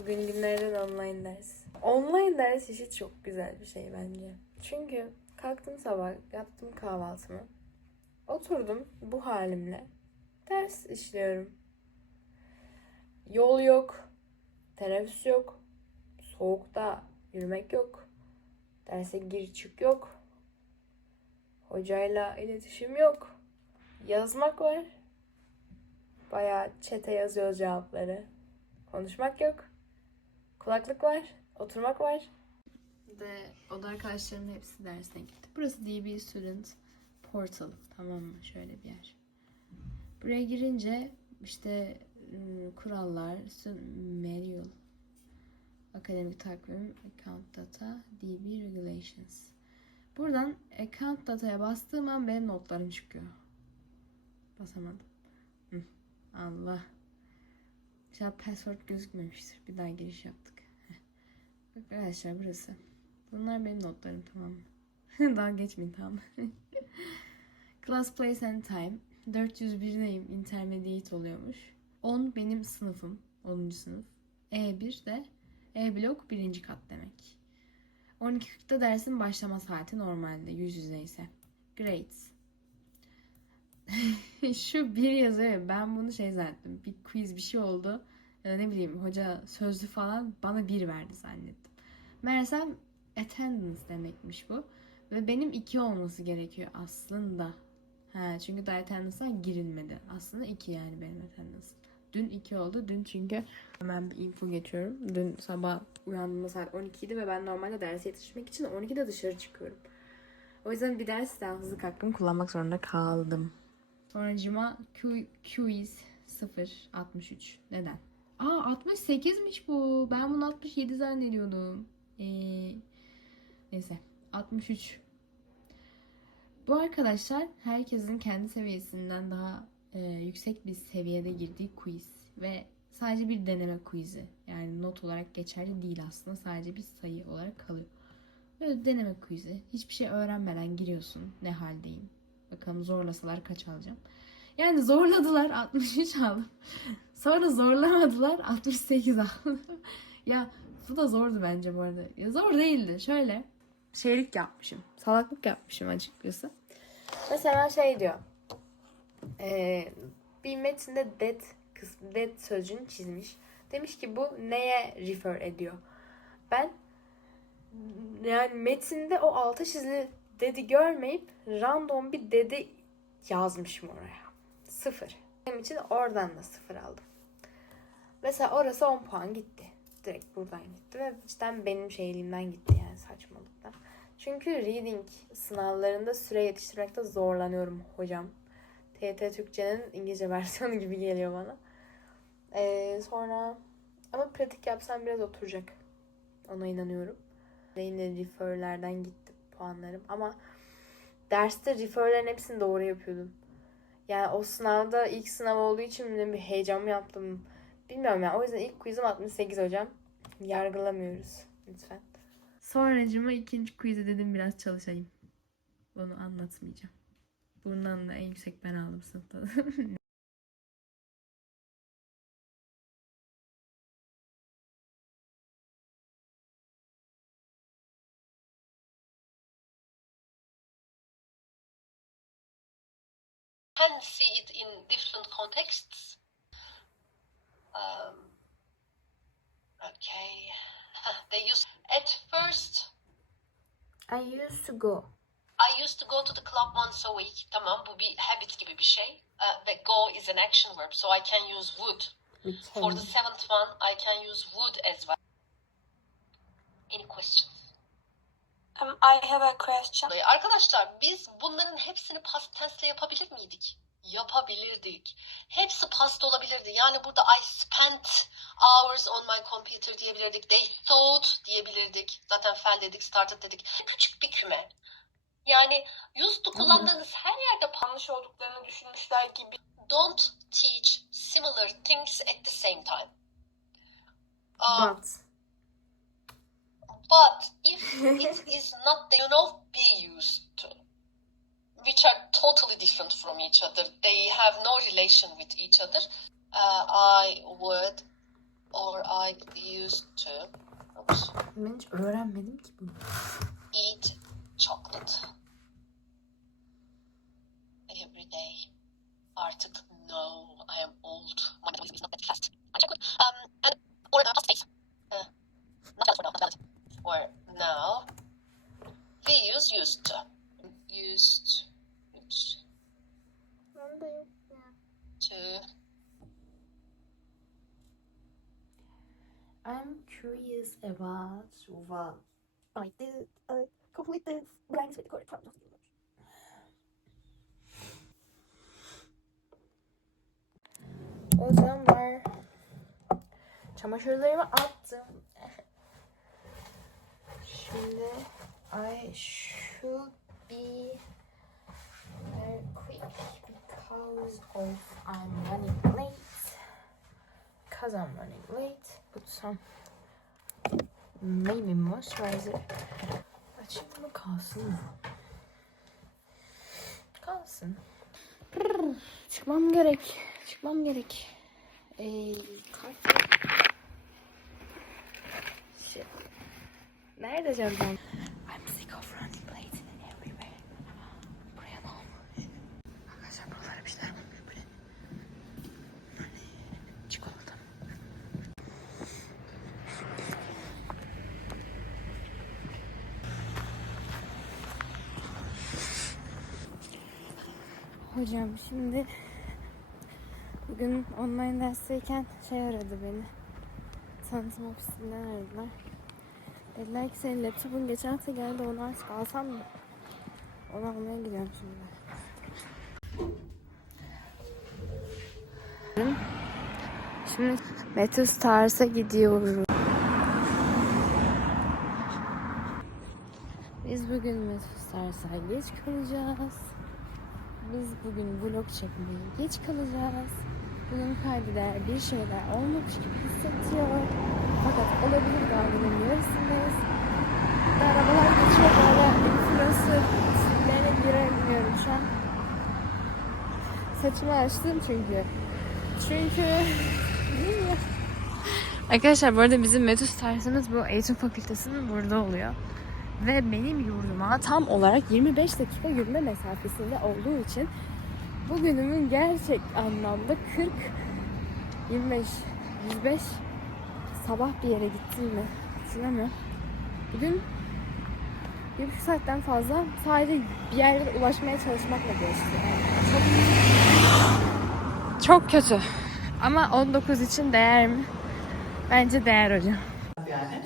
Bugün günlerden online ders. Online ders işi çok güzel bir şey bence. Çünkü kalktım sabah, yaptım kahvaltımı. Oturdum bu halimle. Ders işliyorum. Yol yok. Teneffüs yok. Soğukta yürümek yok. Derse gir çık yok. Hocayla iletişim yok. Yazmak var. Bayağı çete yazıyor cevapları. Konuşmak yok. Kulaklık var. Oturmak var. Ve oda arkadaşlarımın hepsi dersine gitti. Burası DB Student Portal. Tamam mı? Şöyle bir yer. Buraya girince işte ım, kurallar, manual, akademik takvim, account data, DB regulations. Buradan account data'ya bastığım an benim notlarım çıkıyor. Basamadım. Allah. İnşallah password gözükmemiştir. Bir daha giriş yaptık. Bak arkadaşlar burası. Bunlar benim notlarım tamam mı? daha geçmeyin tamam? Class place and time. 401'deyim. Intermediate oluyormuş. 10 benim sınıfım. 10. sınıf. E1 de E blok birinci kat demek. 12.40'da dersin başlama saati normalde yüz yüze ise. Grades. Şu bir yazıyor ya, ben bunu şey zannettim. Bir quiz bir şey oldu. Da ne bileyim hoca sözlü falan bana bir verdi zannettim. Meğersem attendance demekmiş bu. Ve benim iki olması gerekiyor aslında. Ha, çünkü daha attendance'a girilmedi. Aslında iki yani benim attendance. Dün iki oldu. Dün çünkü hemen bir info geçiyorum. Dün sabah uyandığımda saat 12 idi ve ben normalde derse yetişmek için 12'de dışarı çıkıyorum. O yüzden bir ders daha hızlı kalktım kullanmak zorunda kaldım. Sonra cuma Q- quiz 0 63. Neden? Aa 68'miş bu. Ben bunu 67 zannediyordum. Ee, neyse 63. Bu arkadaşlar herkesin kendi seviyesinden daha e, yüksek bir seviyede girdiği quiz ve sadece bir deneme quiz'i. Yani not olarak geçerli değil aslında. Sadece bir sayı olarak kalıyor. Böyle deneme quiz'i. Hiçbir şey öğrenmeden giriyorsun. Ne haldeyim? Bakalım zorlasalar kaç alacağım. Yani zorladılar 63 aldım. Sonra zorlamadılar 68 aldım. ya bu da zordu bence bu arada. Ya zor değildi. Şöyle şeylik yapmışım. Salaklık yapmışım açıkçası. Mesela şey diyor. Ee, bir metinde that kısmı, that sözcüğünü çizmiş. Demiş ki bu neye refer ediyor? Ben yani metinde o altı çizili dedi görmeyip random bir dedi yazmışım oraya. Sıfır. Benim için oradan da sıfır aldım. Mesela orası 10 puan gitti. Direkt buradan gitti ve cidden benim şeyliğimden gitti yani saçmalıktan. Çünkü reading sınavlarında süre yetiştirmekte zorlanıyorum hocam. TYT Türkçe'nin İngilizce versiyonu gibi geliyor bana. Ee, sonra ama pratik yapsam biraz oturacak. Ona inanıyorum. Yine referlerden gitti puanlarım ama derste referlerin hepsini doğru yapıyordum. Yani o sınavda ilk sınav olduğu için bir heyecan mı yaptım bilmiyorum ya. O yüzden ilk quizim 68 hocam. Yargılamıyoruz lütfen. Sonracıma ikinci quiz'e dedim biraz çalışayım. Bunu anlatmayacağım. Bundan da en yüksek ben aldım sınıfta. can see it in different contexts. Um, okay, they use at first. I used to go. I used to go to the club once a week. Tamam bu bir habit gibi bir şey. Uh, ve go is an action verb so I can use would. For the seventh one I can use would as well. Any questions? Um, I have a question. Arkadaşlar biz bunların hepsini past tense'le yapabilir miydik? Yapabilirdik. Hepsi past olabilirdi. Yani burada I spent hours on my computer diyebilirdik. They thought diyebilirdik. Zaten fell dedik, started dedik. Küçük bir küme. Yani used to kullandığınız her yerde Yanlış olduklarını düşünmüşler gibi. don't teach similar things at the same time. Uh, But. But if it is not, you know, be used to, which are totally different from each other. They have no relation with each other. Uh, I would or I used to oops, Ben hiç öğrenmedim ki bunu. eat chocolate every day. Artık no, I am old. My metabolism is not that fast. I check with, um, and or now, face. Uh, not for now, not for now. Videos used used to I'm curious about what I did I the blanks with the correct prompts. O zaman çamaşırlarımı attım. Şimdi I should be very quick because of I'm running late. Because I'm running late, put some maybe moisturizer. Açık mı kalsın mı? Kalsın. Çıkmam gerek. Çıkmam gerek. Ee, kart. Shit. Nerede canım? I'm sick of running late and everywhere. Buraya ne olmuş? Arkadaşlar buralara bir şeyler olmuş. Bu ne? Çikolata? Hocam şimdi bugün online dersteyken şey aradı beni. Tanıtım ofisinden aradılar. Dediler ki senin laptopun geçen hafta geldi onu aç alsam mı? Onu almaya gidiyorum şimdi. Şimdi Metro Stars'a gidiyoruz. Biz bugün Metro Stars'a geç kalacağız. Biz bugün vlog çekmeye geç kalacağız. Bugün kaybeder bir şeyler olmamış gibi hissediyor. Fakat olabilir galiba yarısındayız. Arabalar geçiyor böyle influencer isimlerine giremiyorum şu an. Saçımı açtım çünkü. Çünkü. Arkadaşlar bu arada bizim Metus tarzımız bu eğitim fakültesinin burada oluyor. Ve benim yurduma tam olarak 25 dakika yürüme mesafesinde olduğu için bugünümün gerçek anlamda 40 25 105 sabah bir yere gittim mi hatırlamıyorum. Bugün bir buçuk saatten fazla sadece bir yerlere ulaşmaya çalışmakla geçti. Çok, çok kötü. Ama 19 için değer mi? Bence değer hocam. yani.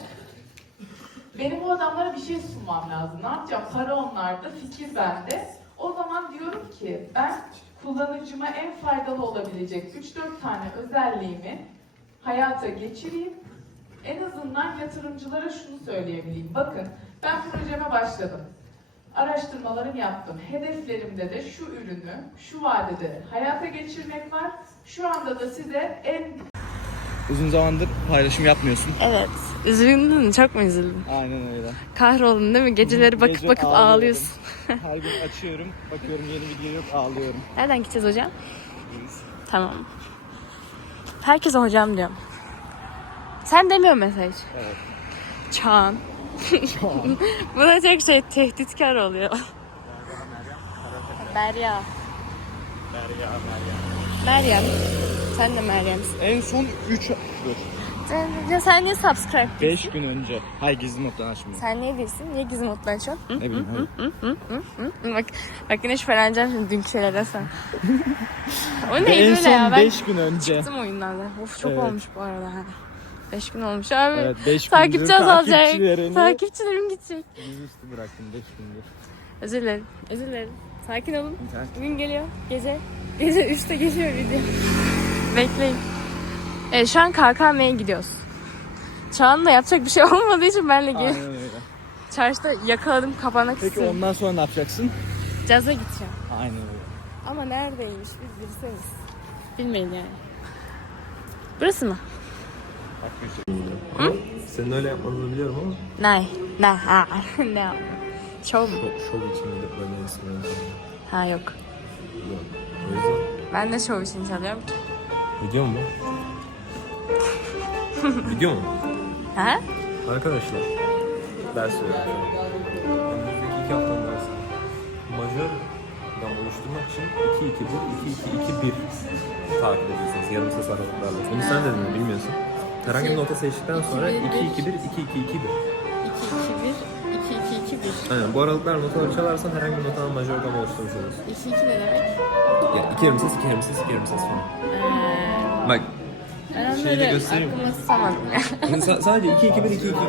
Benim bu adamlara bir şey sunmam lazım. Ne yapacağım? Para onlarda, fikir bende. O zaman diyorum ki ben kullanıcıma en faydalı olabilecek 3-4 tane özelliğimi hayata geçireyim. En azından yatırımcılara şunu söyleyebileyim. Bakın ben projeme başladım. Araştırmalarımı yaptım. Hedeflerimde de şu ürünü şu vadede hayata geçirmek var. Şu anda da size en Uzun zamandır paylaşım yapmıyorsun. Evet. Üzüldün Çok mu üzüldün? Aynen öyle. Kahroldun değil mi? Geceleri bakıp Gece bakıp ağlıyorum. ağlıyorsun. Her gün açıyorum, bakıyorum yeni video yok, ağlıyorum. Nereden gideceğiz hocam? Tamam. Herkese hocam diyorum. Sen demiyor mesaj. Evet. Çağan. Bu da çok şey tehditkar oluyor. Derya. Derya, Derya. Meryem. Sen de Meryem'sin. En son 3... Dur. Sen, sen niye subscribe 5 gün önce. Hay gizli moddan açmıyorum. Sen niye değilsin? Niye gizli mutlu açıyorsun? Ne bileyim hayır. Hı? Bak, bak yine şüpheleneceğim şimdi dünkü şeylerden sen. o neydi en öyle ya? son Ben 5 gün önce. çıktım oyunlardan. Of çok Evet. olmuş bu arada. Ha. Beş gün olmuş abi. Evet 5 Takipçi azalacak. Takipçilerim gidecek. yüzüstü bıraktım 5 gündür. Özür dilerim. Özür dilerim. Sakin olun. Sen- Bugün geliyor. Gece. Gece 3'te geliyor video. Bekleyin. Evet şu an KKM'ye gidiyoruz. Çağan'la yapacak bir şey olmadığı için benle gel. Çarşıda yakaladım kapanak Peki istiyorum. ondan sonra ne yapacaksın? Caza gideceğim. Aynen öyle. Ama neredeymiş biz bilseniz. Bilmeyin yani. Burası mı? Bir Senin öyle yapmadığını biliyorum ama Ne? Ne? Ne? Şov mu? şov, için gidip böyle isimleri Ha yok. yok. O yüzden Ben de şov için çalıyorum ki. video mu? Video mu? Ha? Arkadaşlar. Ders veriyorum. Önümüzdeki iki haftanın dersi. Majör oluşturmak için 2 2 1 2 2 2 1 takip ediyorsunuz yarım ses aralıklarla. Bunu sen dedin mi bilmiyorsun. Herhangi bir nota seçtikten sonra 2 2 1 2 2 2 1. 2 2 1 2 2 2 2 1. Aynen bu aralıklar notaları çalarsan herhangi bir notanın majör gam oluşturmuş olursun. 2 2 ne demek? Ya iki yarım ses, iki yarım ses, iki yarım ses falan. Ee, Bak ben Şeyi de onları göstereyim. aklıma tutamadım ya. sa- sadece 2 2 1 2 2 2 1.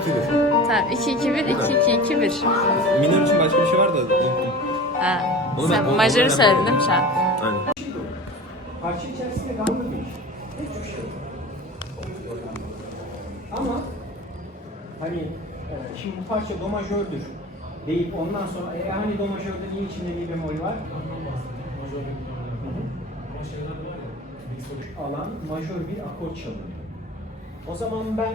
tamam 2 2 1 2 2 2 1. Minör için başka bir şey var da unuttum. Ha. Onu Sen ben- onu- majörü ben- söyledin değil mi şu an? Aynen. Parça içerisinde gamlı değil. Hiçbir şey yok. Ama hani e, şimdi bu parça do majördür deyip ondan sonra e, hani do majörde niye içinde mi bemol var? Alan majör bir akor çalınıyor. O zaman ben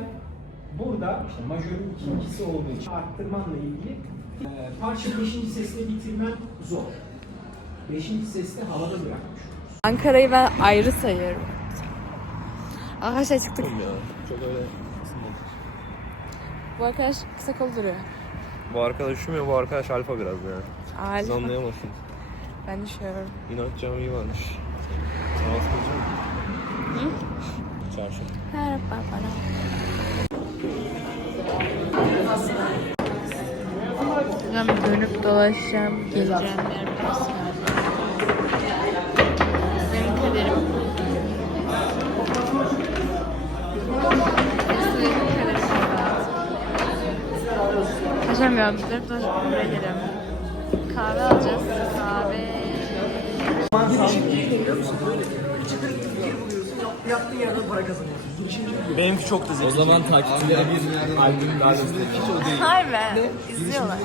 burada işte majörün ikincisi olduğu için arttırmanla ilgili e, parça beşinci sesle bitirmem zor. Beşinci sesle havada bırakmış. Ankara'yı ben ayrı sayıyorum. Çıktık. Ya çok öyle. Bu arkadaş kısa kol duruyor. Bu arkadaş üşümüyor, bu arkadaş alfa biraz yani. Siz Alfa. anlayamazsınız. Ben düşüyorum. İnanç Camii varmış. Sanat Kılıcı mı? Çarşı. Merhaba bana. Ben dönüp dolaşacağım, geleceğim. Benim kaderim. Burası benim kaderim orada. Kaçamıyorum. Dönüp dolaşıp buraya geliyorum. Kahve alacağız. Kahve. Benimki çok da zeki. O zaman takipçilere bir albüm daha. Harbi. İzliyorlar.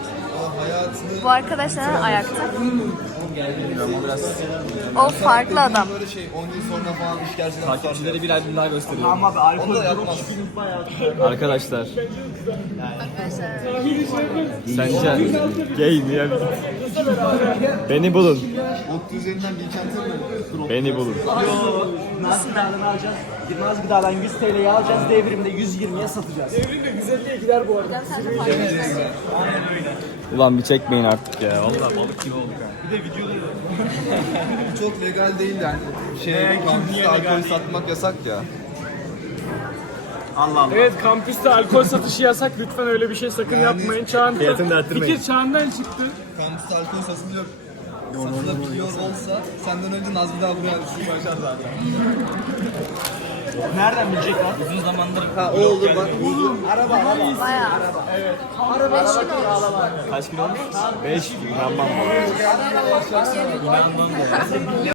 Bu arkadaşlar ayakta. O farklı adam. Böyle şey 10 yıl sonra falan iş gerçekten Takipçilere bir albüm daha gösteriyorum. Ama abi alkol Arkadaşlar. Sence gay mi ya? Beni bulun. Üzerinden? Beni bulun. Nasıl gıdadan alacağız? Yılmaz gıdadan 100 TL'ye alacağız, devrimde 120'ye satacağız. Ulan bir çekmeyin artık ya. Vallahi balık gibi olduk ha. Çok legal değil yani. Şey, kampüste alkol satmak yasak ya. Evet kampüste alkol satışı yasak. Lütfen öyle bir şey sakın yapmayın. Çağın Fiyatını da arttırmayın. fikir çağından çıktı. Kampüste alkol satılıyor. Satılabiliyor olsa senden önce Nazmi daha buraya düştü başlar zaten. Nereden bilecek lan? Uzun zamandır Ha o olur bak. kaç kilo olmuş? 5 kilo. İnanmam. İnanmam.